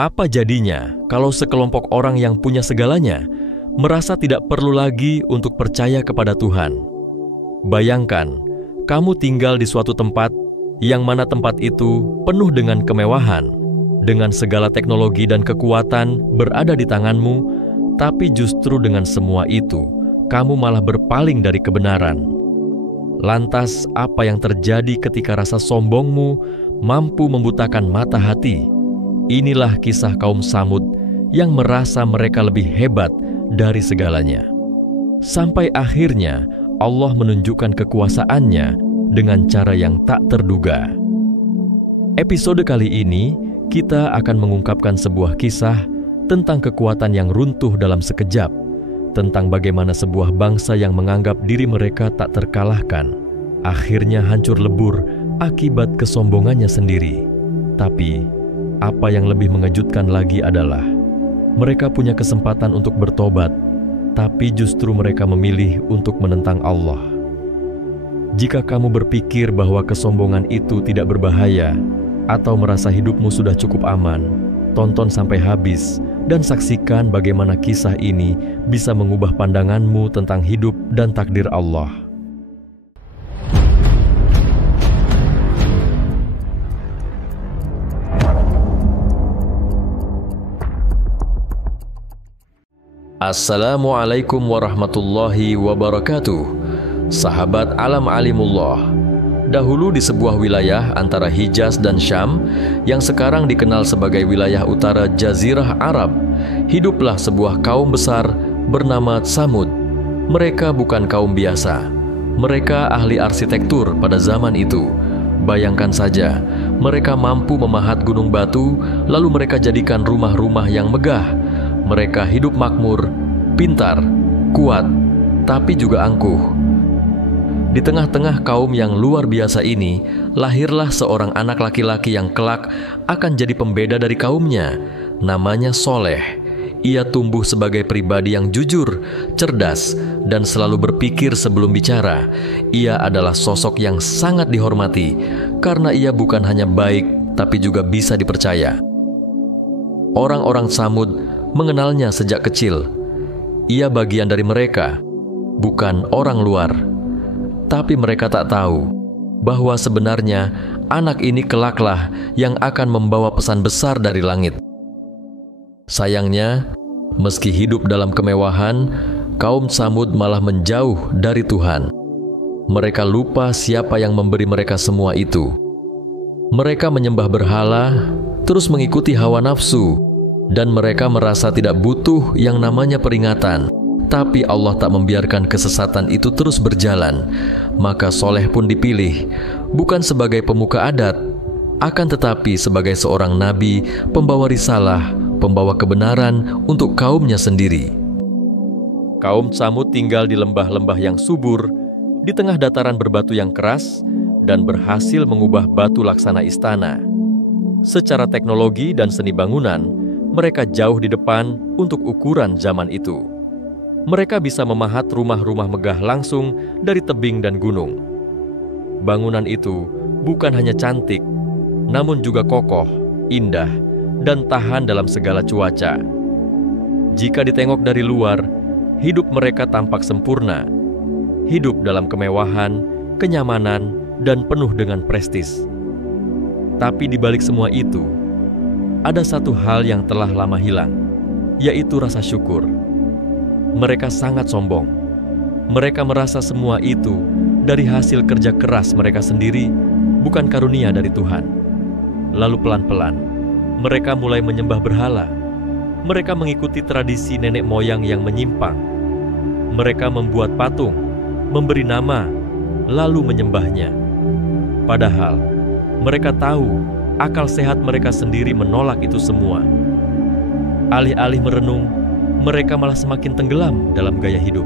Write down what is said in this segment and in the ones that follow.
Apa jadinya kalau sekelompok orang yang punya segalanya merasa tidak perlu lagi untuk percaya kepada Tuhan? Bayangkan, kamu tinggal di suatu tempat yang mana tempat itu penuh dengan kemewahan, dengan segala teknologi dan kekuatan berada di tanganmu, tapi justru dengan semua itu, kamu malah berpaling dari kebenaran. Lantas, apa yang terjadi ketika rasa sombongmu mampu membutakan mata hati? Inilah kisah kaum Tsamud yang merasa mereka lebih hebat dari segalanya. Sampai akhirnya Allah menunjukkan kekuasaannya dengan cara yang tak terduga. Episode kali ini kita akan mengungkapkan sebuah kisah tentang kekuatan yang runtuh dalam sekejap, tentang bagaimana sebuah bangsa yang menganggap diri mereka tak terkalahkan akhirnya hancur lebur akibat kesombongannya sendiri. Tapi apa yang lebih mengejutkan lagi adalah mereka punya kesempatan untuk bertobat, tapi justru mereka memilih untuk menentang Allah. Jika kamu berpikir bahwa kesombongan itu tidak berbahaya atau merasa hidupmu sudah cukup aman, tonton sampai habis dan saksikan bagaimana kisah ini bisa mengubah pandanganmu tentang hidup dan takdir Allah. Assalamualaikum warahmatullahi wabarakatuh. Sahabat alam alimullah, dahulu di sebuah wilayah antara Hijaz dan Syam yang sekarang dikenal sebagai wilayah utara Jazirah Arab, hiduplah sebuah kaum besar bernama Tsamud. Mereka bukan kaum biasa. Mereka ahli arsitektur pada zaman itu. Bayangkan saja, mereka mampu memahat gunung batu, lalu mereka jadikan rumah-rumah yang megah. Mereka hidup makmur, pintar, kuat, tapi juga angkuh. Di tengah-tengah kaum yang luar biasa ini, lahirlah seorang anak laki-laki yang kelak akan jadi pembeda dari kaumnya. Namanya Soleh. Ia tumbuh sebagai pribadi yang jujur, cerdas, dan selalu berpikir sebelum bicara. Ia adalah sosok yang sangat dihormati, karena ia bukan hanya baik, tapi juga bisa dipercaya. Orang-orang Tsamud mengenalnya sejak kecil. Ia bagian dari mereka, bukan orang luar. Tapi mereka tak tahu bahwa sebenarnya anak ini kelaklah yang akan membawa pesan besar dari langit. Sayangnya, meski hidup dalam kemewahan, kaum Tsamud malah menjauh dari Tuhan. Mereka lupa siapa yang memberi mereka semua itu. Mereka menyembah berhala, terus mengikuti hawa nafsu, dan mereka merasa tidak butuh yang namanya peringatan. Tapi Allah tak membiarkan kesesatan itu terus berjalan. Maka Soleh pun dipilih, bukan sebagai pemuka adat, akan tetapi sebagai seorang nabi, pembawa risalah, pembawa kebenaran untuk kaumnya sendiri. Kaum Tsamud tinggal di lembah-lembah yang subur, di tengah dataran berbatu yang keras, dan berhasil mengubah batu laksana istana. Secara teknologi dan seni bangunan, mereka jauh di depan untuk ukuran zaman itu. Mereka bisa memahat rumah-rumah megah langsung dari tebing dan gunung. Bangunan itu bukan hanya cantik, namun juga kokoh, indah, dan tahan dalam segala cuaca. Jika ditengok dari luar, hidup mereka tampak sempurna. Hidup dalam kemewahan, kenyamanan, dan penuh dengan prestis. Tapi di balik semua itu, ada satu hal yang telah lama hilang, yaitu rasa syukur. Mereka sangat sombong. Mereka merasa semua itu dari hasil kerja keras mereka sendiri, bukan karunia dari Tuhan. Lalu pelan-pelan, mereka mulai menyembah berhala. Mereka mengikuti tradisi nenek moyang yang menyimpang. Mereka membuat patung, memberi nama, lalu menyembahnya. Padahal, mereka tahu akal sehat mereka sendiri menolak itu semua. Alih-alih merenung, mereka malah semakin tenggelam dalam gaya hidup.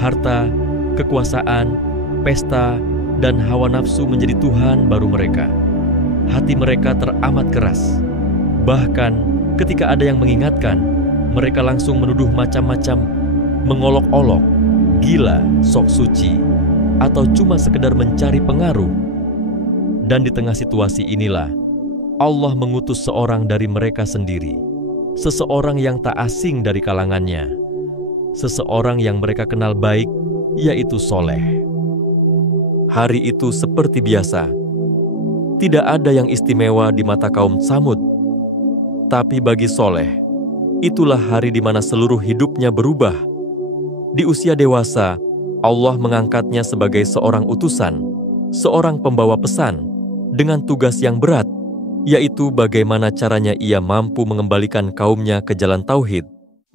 Harta, kekuasaan, pesta, dan hawa nafsu menjadi Tuhan baru mereka. Hati mereka teramat keras. Bahkan ketika ada yang mengingatkan, mereka langsung menuduh macam-macam, mengolok-olok, gila, sok suci, atau cuma sekedar mencari pengaruh. Dan di tengah situasi inilah, Allah mengutus seorang dari mereka sendiri, seseorang yang tak asing dari kalangannya, seseorang yang mereka kenal baik, yaitu Soleh. Hari itu seperti biasa. Tidak ada yang istimewa di mata kaum Tsamud. Tapi bagi Soleh, itulah hari di mana seluruh hidupnya berubah. Di usia dewasa, Allah mengangkatnya sebagai seorang utusan, seorang pembawa pesan, dengan tugas yang berat, yaitu bagaimana caranya ia mampu mengembalikan kaumnya ke jalan tauhid,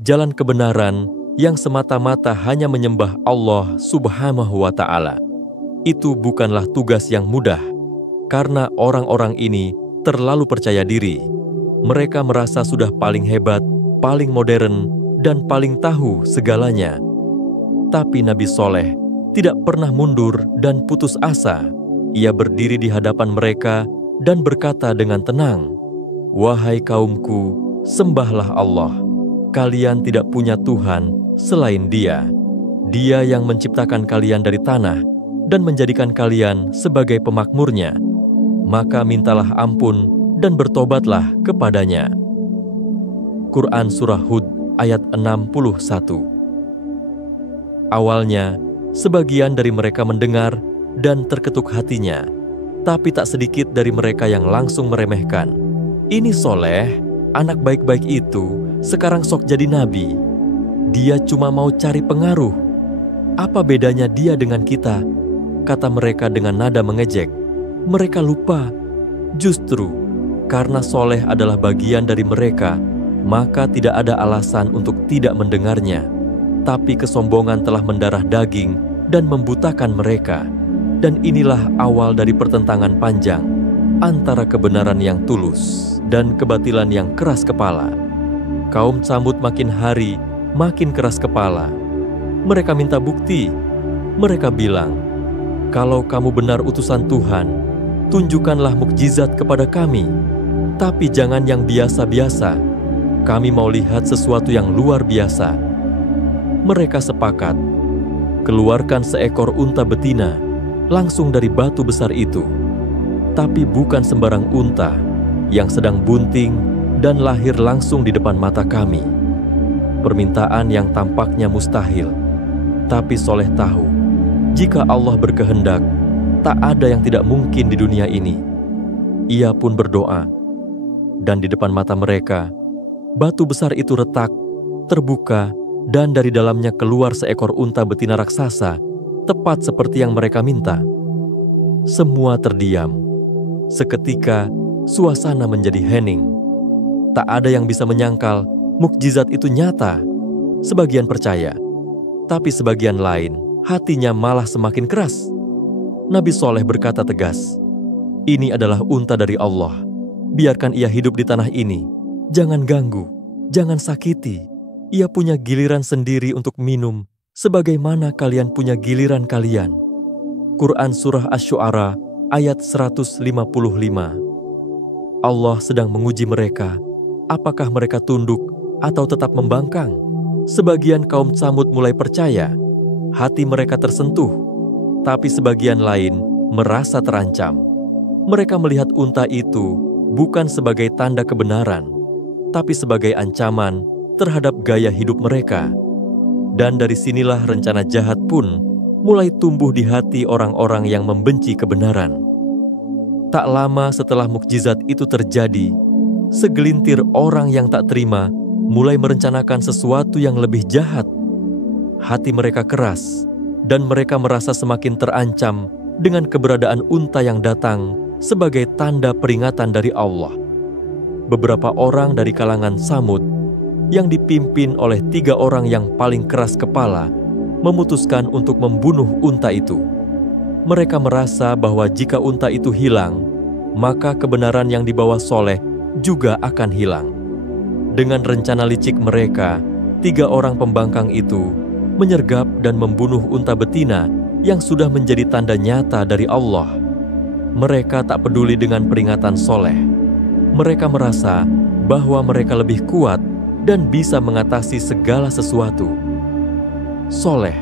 jalan kebenaran yang semata-mata hanya menyembah Allah Subhanahu wa Ta'ala. Itu bukanlah tugas yang mudah, karena orang-orang ini terlalu percaya diri. Mereka merasa sudah paling hebat, paling modern, dan paling tahu segalanya. Tapi Nabi Soleh tidak pernah mundur dan putus asa. Ia berdiri di hadapan mereka dan berkata dengan tenang, "Wahai kaumku, sembahlah Allah. Kalian tidak punya Tuhan selain Dia. Dia yang menciptakan kalian dari tanah dan menjadikan kalian sebagai pemakmurnya. Maka mintalah ampun dan bertobatlah kepadanya." Quran Surah Hud ayat 61. Awalnya, sebagian dari mereka mendengar dan terketuk hatinya, tapi tak sedikit dari mereka yang langsung meremehkan. "Ini Soleh, anak baik-baik itu, sekarang sok jadi nabi. Dia cuma mau cari pengaruh. Apa bedanya dia dengan kita?" kata mereka dengan nada mengejek. Mereka lupa, justru karena Soleh adalah bagian dari mereka, maka tidak ada alasan untuk tidak mendengarnya. Tapi kesombongan telah mendarah daging dan membutakan mereka. Dan inilah awal dari pertentangan panjang antara kebenaran yang tulus dan kebatilan yang keras kepala. Kaum Tsamud makin hari makin keras kepala. Mereka minta bukti. Mereka bilang, "Kalau kamu benar utusan Tuhan, tunjukkanlah mukjizat kepada kami. Tapi jangan yang biasa-biasa. Kami mau lihat sesuatu yang luar biasa." Mereka sepakat, keluarkan seekor unta betina langsung dari batu besar itu. Tapi bukan sembarang unta yang sedang bunting dan lahir langsung di depan mata kami. Permintaan yang tampaknya mustahil. Tapi Soleh tahu, jika Allah berkehendak, tak ada yang tidak mungkin di dunia ini. Ia pun berdoa, dan di depan mata mereka, batu besar itu retak, terbuka, dan dari dalamnya keluar seekor unta betina raksasa, tepat seperti yang mereka minta. Semua terdiam. Seketika, suasana menjadi hening. Tak ada yang bisa menyangkal mukjizat itu nyata. Sebagian percaya, tapi sebagian lain hatinya malah semakin keras. Nabi Soleh berkata tegas, "Ini adalah unta dari Allah. Biarkan ia hidup di tanah ini. Jangan ganggu, jangan sakiti. Ia punya giliran sendiri untuk minum, sebagaimana kalian punya giliran kalian." Quran Surah Asy-Syu'ara ayat 155. Allah sedang menguji mereka. Apakah mereka tunduk atau tetap membangkang? Sebagian kaum Tsamud mulai percaya. Hati mereka tersentuh. Tapi sebagian lain merasa terancam. Mereka melihat unta itu bukan sebagai tanda kebenaran, tapi sebagai ancaman terhadap gaya hidup mereka. Dan dari sinilah rencana jahat pun mulai tumbuh di hati orang-orang yang membenci kebenaran. Tak lama setelah mukjizat itu terjadi, segelintir orang yang tak terima mulai merencanakan sesuatu yang lebih jahat. Hati mereka keras, dan mereka merasa semakin terancam dengan keberadaan unta yang datang sebagai tanda peringatan dari Allah. Beberapa orang dari kalangan Tsamud yang dipimpin oleh 3 orang yang paling keras kepala memutuskan untuk membunuh unta itu. Mereka merasa bahwa jika unta itu hilang, maka kebenaran yang dibawa Soleh juga akan hilang. Dengan rencana licik mereka, 3 orang pembangkang itu menyergap dan membunuh unta betina yang sudah menjadi tanda nyata dari Allah. Mereka tak peduli dengan peringatan Soleh. Mereka merasa bahwa mereka lebih kuat dan bisa mengatasi segala sesuatu. Soleh,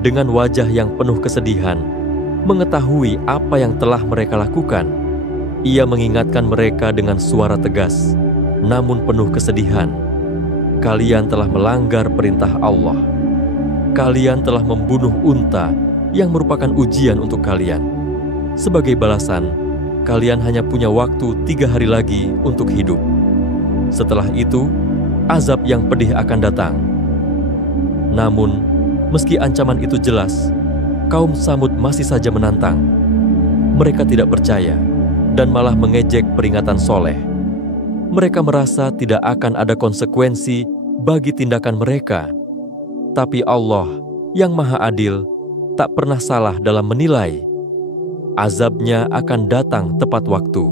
dengan wajah yang penuh kesedihan, mengetahui apa yang telah mereka lakukan. Ia mengingatkan mereka dengan suara tegas, namun penuh kesedihan. Kalian telah melanggar perintah Allah. Kalian telah membunuh unta yang merupakan ujian untuk kalian. Sebagai balasan, kalian hanya punya waktu 3 hari lagi untuk hidup. Setelah itu, azab yang pedih akan datang. Namun, meski ancaman itu jelas, kaum Tsamud masih saja menantang. Mereka tidak percaya dan malah mengejek peringatan Sholeh. Mereka merasa tidak akan ada konsekuensi bagi tindakan mereka. Tapi Allah yang Maha Adil tak pernah salah dalam menilai. Azabnya akan datang tepat waktu.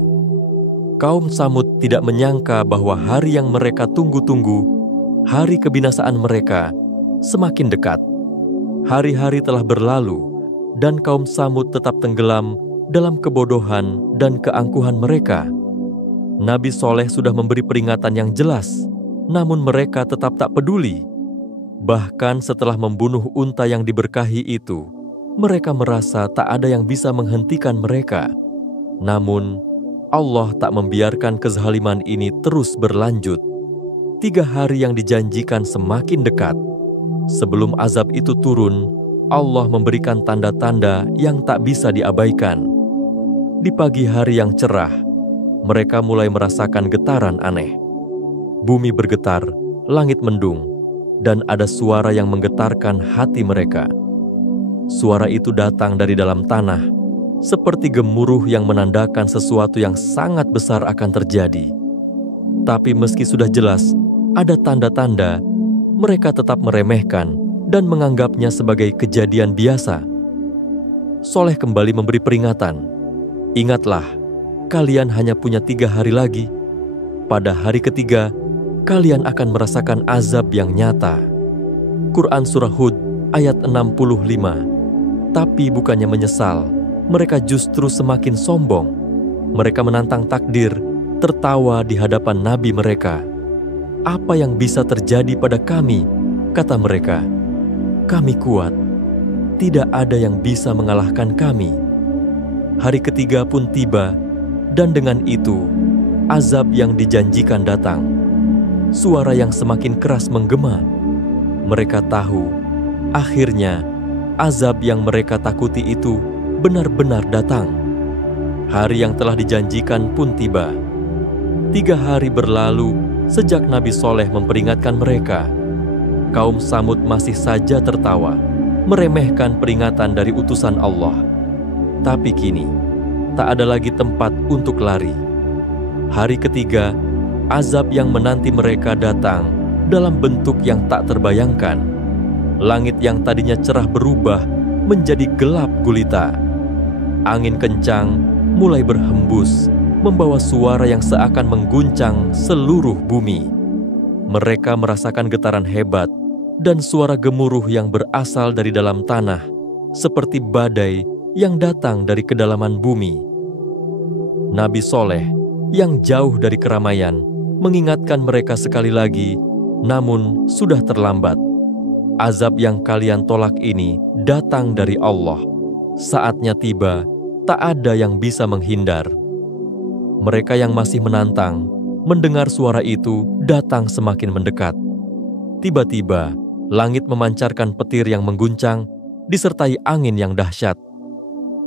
Kaum Tsamud tidak menyangka bahwa hari yang mereka tunggu-tunggu, hari kebinasaan mereka, semakin dekat. Hari-hari telah berlalu, dan kaum Tsamud tetap tenggelam dalam kebodohan dan keangkuhan mereka. Nabi Sholeh sudah memberi peringatan yang jelas, namun mereka tetap tak peduli. Bahkan setelah membunuh unta yang diberkahi itu, mereka merasa tak ada yang bisa menghentikan mereka. Namun, Allah tak membiarkan kezaliman ini terus berlanjut. 3 hari yang dijanjikan semakin dekat. Sebelum azab itu turun, Allah memberikan tanda-tanda yang tak bisa diabaikan. Di pagi hari yang cerah, mereka mulai merasakan getaran aneh. Bumi bergetar, langit mendung, dan ada suara yang menggetarkan hati mereka. Suara itu datang dari dalam tanah, seperti gemuruh yang menandakan sesuatu yang sangat besar akan terjadi. Tapi meski sudah jelas ada tanda-tanda, mereka tetap meremehkan dan menganggapnya sebagai kejadian biasa. Sholeh kembali memberi peringatan. Ingatlah, kalian hanya punya 3 hari lagi. Pada hari ketiga, kalian akan merasakan azab yang nyata. Quran Surah Hud ayat 65. Tapi bukannya menyesal, mereka justru semakin sombong. Mereka menantang takdir, tertawa di hadapan nabi mereka. Apa yang bisa terjadi pada kami, kata mereka. Kami kuat, tidak ada yang bisa mengalahkan kami. Hari ketiga pun tiba, dan dengan itu, azab yang dijanjikan datang. Suara yang semakin keras menggema. Mereka tahu, akhirnya azab yang mereka takuti itu benar-benar datang. Hari yang telah dijanjikan pun tiba. 3 hari berlalu sejak Nabi Sholeh memperingatkan mereka. Kaum Tsamud masih saja tertawa, meremehkan peringatan dari utusan Allah. Tapi kini, tak ada lagi tempat untuk lari. Hari ketiga, azab yang menanti mereka datang dalam bentuk yang tak terbayangkan. Langit yang tadinya cerah berubah menjadi gelap gulita. Angin kencang mulai berhembus, membawa suara yang seakan mengguncang seluruh bumi. Mereka merasakan getaran hebat dan suara gemuruh yang berasal dari dalam tanah, seperti badai yang datang dari kedalaman bumi. Nabi Sholeh yang jauh dari keramaian mengingatkan mereka sekali lagi, namun sudah terlambat. Azab yang kalian tolak ini datang dari Allah. Saatnya tiba, tak ada yang bisa menghindar. Mereka yang masih menantang, mendengar suara itu datang semakin mendekat. Tiba-tiba, langit memancarkan petir yang mengguncang, disertai angin yang dahsyat.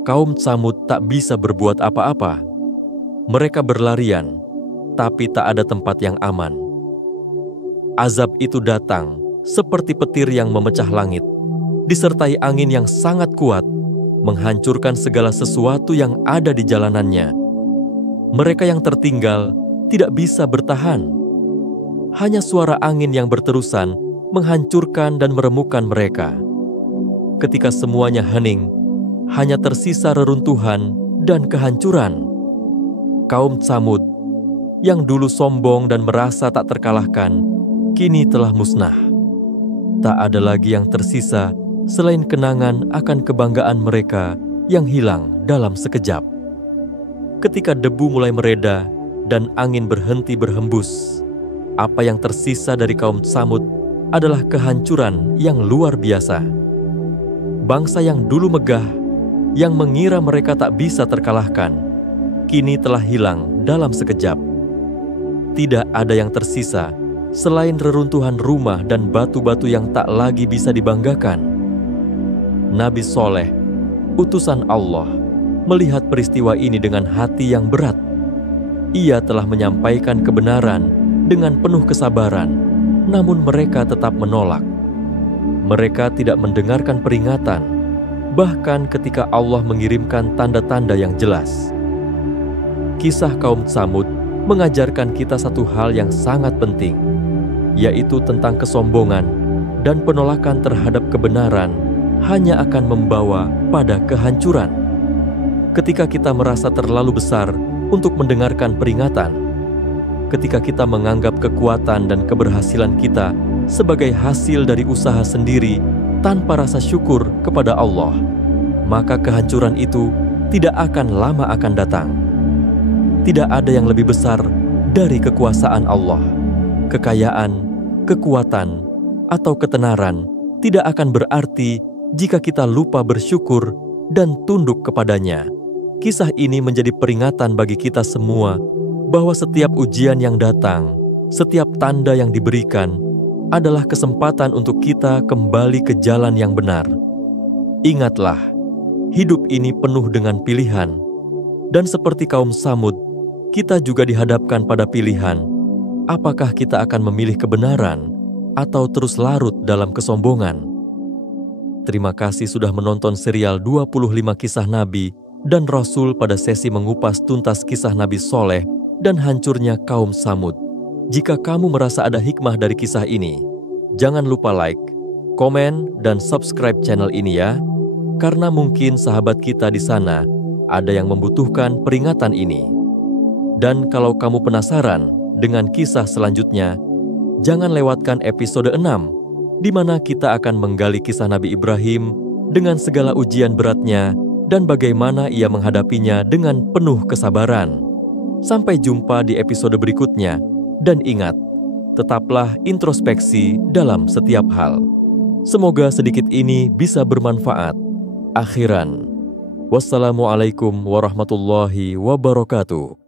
Kaum Tsamud tak bisa berbuat apa-apa. Mereka berlarian, tapi tak ada tempat yang aman. Azab itu datang seperti petir yang memecah langit, disertai angin yang sangat kuat, menghancurkan segala sesuatu yang ada di jalanannya. Mereka yang tertinggal tidak bisa bertahan. Hanya suara angin yang berterusan menghancurkan dan meremukkan mereka. Ketika semuanya hening, hanya tersisa reruntuhan dan kehancuran. Kaum Tsamud yang dulu sombong dan merasa tak terkalahkan, kini telah musnah. Tak ada lagi yang tersisa selain kenangan akan kebanggaan mereka yang hilang dalam sekejap. Ketika debu mulai mereda dan angin berhenti berhembus, apa yang tersisa dari kaum Tsamud adalah kehancuran yang luar biasa. Bangsa yang dulu megah, yang mengira mereka tak bisa terkalahkan, kini telah hilang dalam sekejap. Tidak ada yang tersisa selain reruntuhan rumah dan batu-batu yang tak lagi bisa dibanggakan. Nabi Soleh, utusan Allah, melihat peristiwa ini dengan hati yang berat. Ia telah menyampaikan kebenaran dengan penuh kesabaran, namun mereka tetap menolak. Mereka tidak mendengarkan peringatan, bahkan ketika Allah mengirimkan tanda-tanda yang jelas. Kisah kaum Tsamud mengajarkan kita satu hal yang sangat penting, yaitu tentang kesombongan dan penolakan terhadap kebenaran hanya akan membawa pada kehancuran. Ketika kita merasa terlalu besar untuk mendengarkan peringatan, ketika kita menganggap kekuatan dan keberhasilan kita sebagai hasil dari usaha sendiri tanpa rasa syukur kepada Allah, maka kehancuran itu tidak akan lama akan datang. Tidak ada yang lebih besar dari kekuasaan Allah. Kekayaan, kekuatan, atau ketenaran tidak akan berarti jika kita lupa bersyukur dan tunduk kepadanya. Kisah ini menjadi peringatan bagi kita semua bahwa setiap ujian yang datang, setiap tanda yang diberikan adalah kesempatan untuk kita kembali ke jalan yang benar. Ingatlah, hidup ini penuh dengan pilihan, dan seperti kaum Tsamud, kita juga dihadapkan pada pilihan, apakah kita akan memilih kebenaran atau terus larut dalam kesombongan. Terima kasih sudah menonton serial 25 Kisah Nabi dan Rasul pada sesi mengupas tuntas kisah Nabi Soleh dan hancurnya kaum Tsamud. Jika kamu merasa ada hikmah dari kisah ini, jangan lupa like, komen, dan subscribe channel ini ya, karena mungkin sahabat kita di sana ada yang membutuhkan peringatan ini. Dan kalau kamu penasaran dengan kisah selanjutnya, jangan lewatkan episode 6, di mana kita akan menggali kisah Nabi Ibrahim dengan segala ujian beratnya dan bagaimana ia menghadapinya dengan penuh kesabaran. Sampai jumpa di episode berikutnya, dan ingat, tetaplah introspeksi dalam setiap hal. Semoga sedikit ini bisa bermanfaat. Akhiran, wassalamualaikum warahmatullahi wabarakatuh.